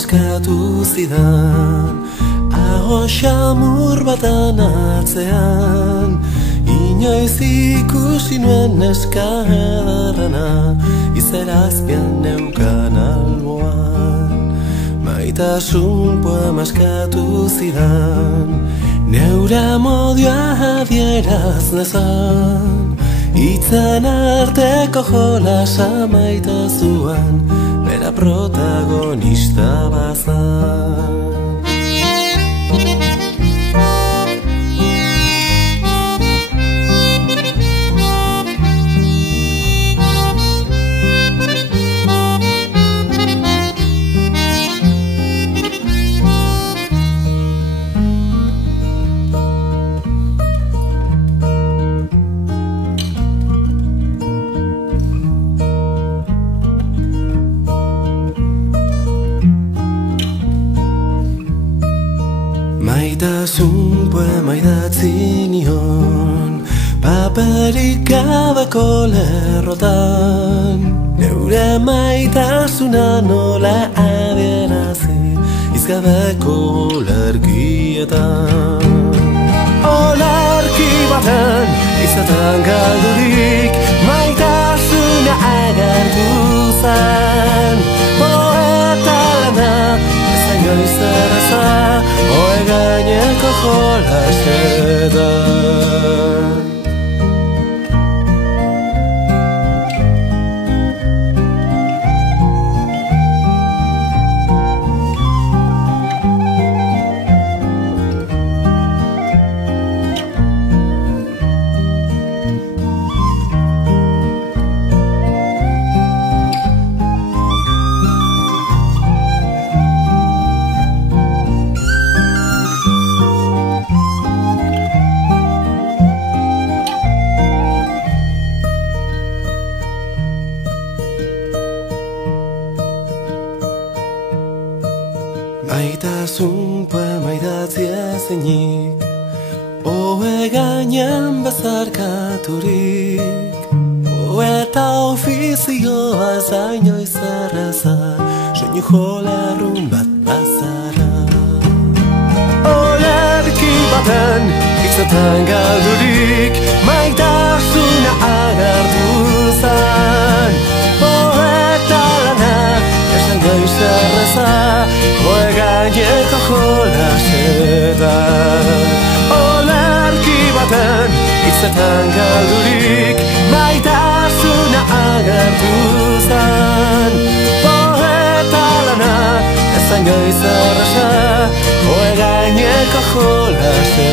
maskatu zidan, aho xamur batan atzean, inoiz ikusi nuen neska edarrena, izerazpian neukan alboan. Maitasun poema eskatu zidan, neure amodioa adieraz nezan, itzen arteko jolasa maitazuan, bera protagonista bazan. Maitasun poema idatzi nion, paperik gabeko lerrotan, neure maitasuna nola adierazi, izgabeko olarkietan. Olarki baten izaten galdurik, maitasuna agertu zen, poeta lana ezain goiz erreza, oe gaineko jolasetan. Maitasun poema idatzi ezinik, oe gainean bezarkaturik, oe eta ofizioa zain oiz erreza, soinu jolarrun bat bazara. Olerki baten hitzetan galdurik, maitasuna agertu zen, poeta lana esan goiz erreza, oe gaineko jolasetan. Olarki baten hitzetan galdurik, maitasuna agertu zen, poeta lana ezain goiz erreza, oe gaineko jolasetan.